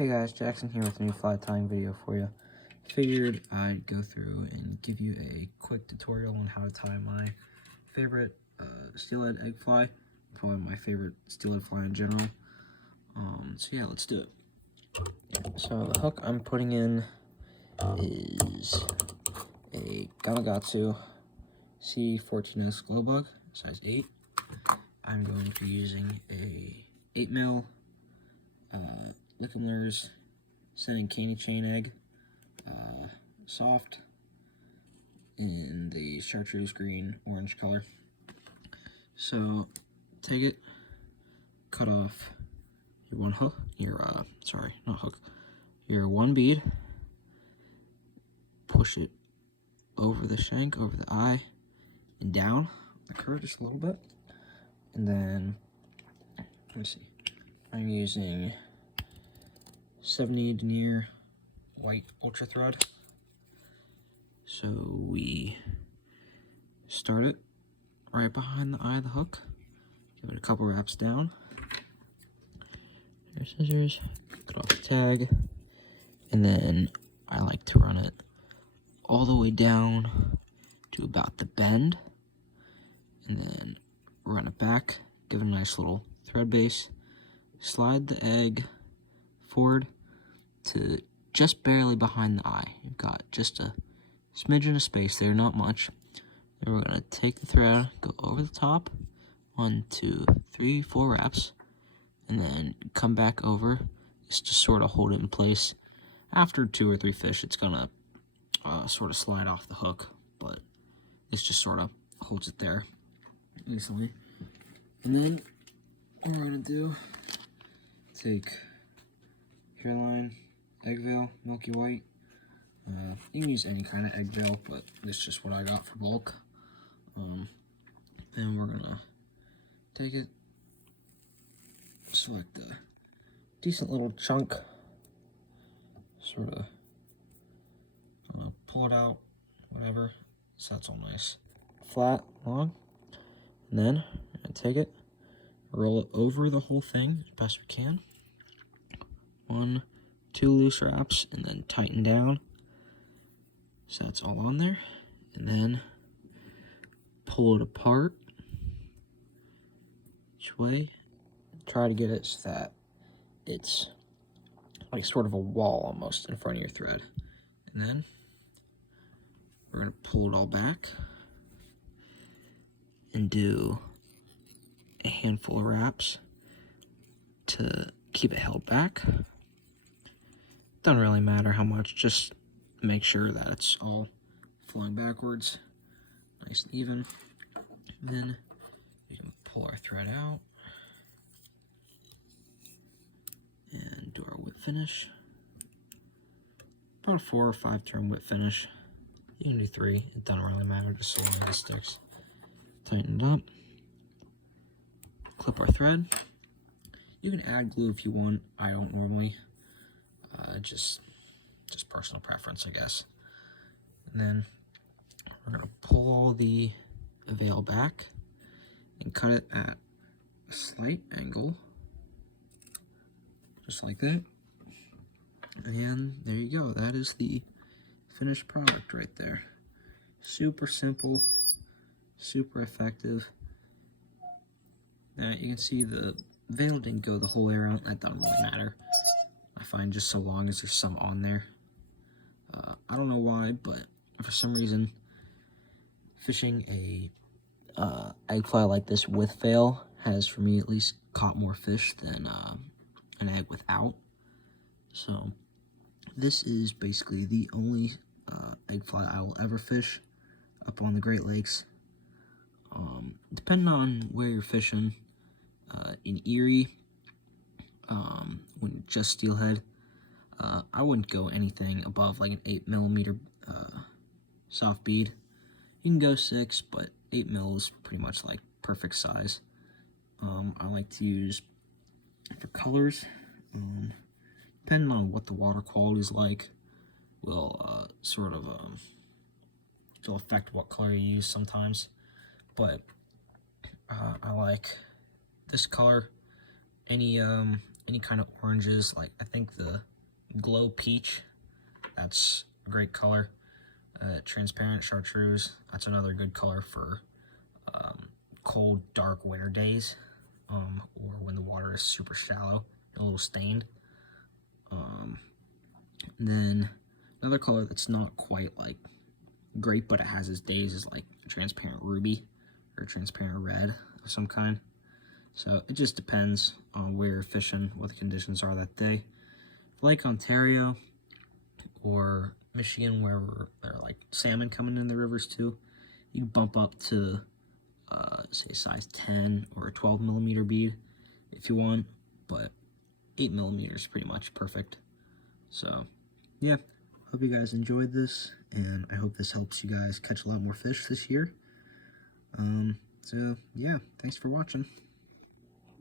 Hey guys, Jackson here with a new fly tying video for you. Figured I'd go through and give you a quick tutorial on how to tie my favorite steelhead egg fly, probably my favorite steelhead fly in general. So yeah, let's do it. So the hook I'm putting in is a Gamakatsu C14S Glo-Bug, size 8. I'm going to be using a 8mm Lickemler's sending candy chain egg, soft, in the chartreuse green orange color. So take it, cut off your one hook, your one bead, push it over the shank, over the eye, and down the curve just a little bit, and then let me see. I'm using 70 denier white ultra thread. So we start it right behind the eye of the hook, give it a couple wraps down. Here's scissors, cut off the tag, and then I like to run it all the way down to about the bend, and then run it back, give it a nice little thread base, slide the egg forward to just barely behind the eye. You've got just a smidgen of space there, not much. Then we're gonna take the thread, go over the top, 1, 2, 3, 4 wraps, and then come back over just to sort of hold it in place. After 2 or 3 fish, it's gonna sort of slide off the hook, but this just sort of holds it there easily. And then what we're gonna do, take Hareline egg veil, milky white. You can use any kind of egg veil, but this is just what I got for bulk. Then we're gonna take it, select a decent little chunk, sort of pull it out, whatever, so that's all nice, flat, long. And then we're gonna take it, roll it over the whole thing as best we can. 1, 2 loose wraps, and then tighten down. So that's all on there. And then pull it apart each way. Try to get it so that it's like sort of a wall almost in front of your thread. And then we're gonna pull it all back and do a handful of wraps to keep it held back. Doesn't really matter how much, just make sure that it's all flowing backwards, nice and even. And then we can pull our thread out and do our whip finish. About a 4 or 5 turn whip finish. You can do 3, it doesn't really matter, just so long as it sticks. Tighten it up, clip our thread. You can add glue if you want, I don't normally. Just personal preference, I guess. And then we're gonna pull all the veil back and cut it at a slight angle, just like that. And there you go. That is the finished product right there. Super simple, super effective. Now you can see the veil didn't go the whole way around. That doesn't really matter. I find just so long as there's some on there. I don't know why, but for some reason, fishing a egg fly like this with veil has, for me at least, caught more fish than an egg without. So this is basically the only egg fly I will ever fish up on the Great Lakes. Depending on where you're fishing, in Erie, when just steelhead, I wouldn't go anything above like an 8mm soft bead. You can go 6, but 8mm is pretty much like perfect size. I like to use for colors, depending on what the water quality is like, will sort of will affect what color you use sometimes. But I like this color. Any kind of oranges, like I think the Glow Peach, that's a great color. Transparent Chartreuse, that's another good color for cold, dark winter days, or when the water is super shallow and a little stained. Then another color that's not quite like great, but it has its days, is like a transparent ruby or transparent red of some kind. So it just depends on where you're fishing, what the conditions are that day. Lake Ontario or Michigan, where there are like salmon coming in the rivers too, you bump up to say size 10 or a 12 millimeter bead if you want, but 8 millimeters is pretty much perfect. So yeah, hope you guys enjoyed this, and I hope this helps you guys catch a lot more fish this year. So yeah, thanks for watching.